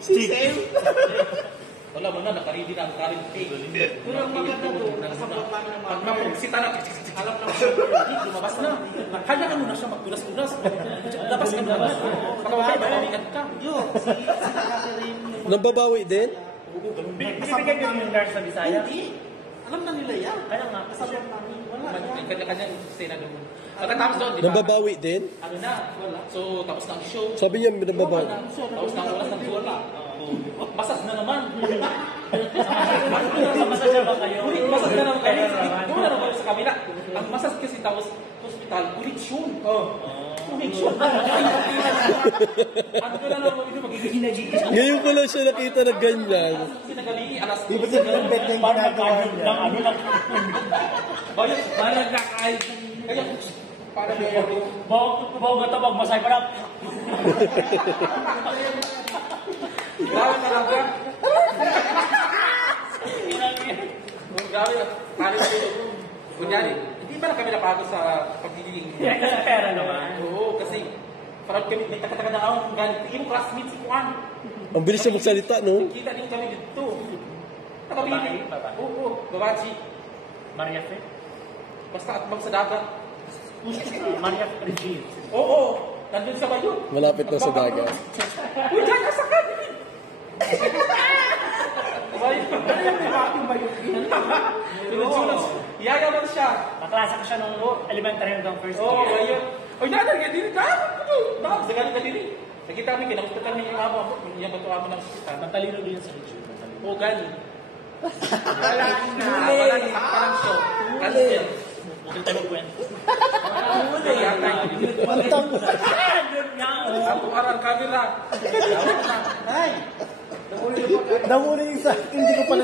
Same. Wala mo na, nakaridi na ang current page. Pero ang maganda doon, nakasabot namin ng mga... Pag napugsita na, Alam na lumabas na. Kaya ka muna siya magtulas-tulas. Labas ka naman. Pagkakay, malalikat ka. Yun, si Catherine... Nababawi din? Binibigyan nyo yung nurse sa Bisaya? Hindi. Alam na nila yan. Kaya nga. Kasabot namin. Wala. Kanya-kanya stay na doon. Pagkatapos doon, di ba? Nababawi din? Ano na, wala. So, tapos na ang show. Sabi niya nababawi. Tapos na ang oras ng bola. Basas na naman. Masas na ba kayo? Masas na naman kayo. Doon na naman sa kabila. Ang masas kasi tapos hospital, connection. Connection. Ano ka na naman ito, magiging hinagigis. Ngayon ko lang siya nakita na ganyan. Sinagalingi, alas 2. Ibig sabihin, bet na yung ginagawa niya. Ano lang. Parang nakaayos. Kaya, para may Bawa ito, magmasay pa lang. grabe talaga. Grabe, parang kunyari, hindi ba na kami napagod sa pagiging... Yan kasi pera naman. Oo, kasi parang kami, may takataga na ako kung galing. Tingin mo classmate si Juan. Ang bilis siya magsalita, no? Kita din kami dito. Nakabili. Babae? Oo, babachi. Maria Fe? Basta at bang sa dagat. Maria Regine. Oo, nandun sa bayo. Malapit na sa dagat. Uy, dyan, nasa ka! Yayaman siya. Naklasa ko siya nung elementary hanggang first Oo, year. ayun. Uy, dyan, dyan, bakit? Sa galing ka din. Nakita kami, kinakusta kami yung amo. Yung bato amo ng hospital. Matalino din yan sa Regine. Oo, galing. Wala na parang show. Cancel. Bukil tayo kwento. Pantang. Ako arang camera. Ay! Nahuli yung sa akin, hindi ko pala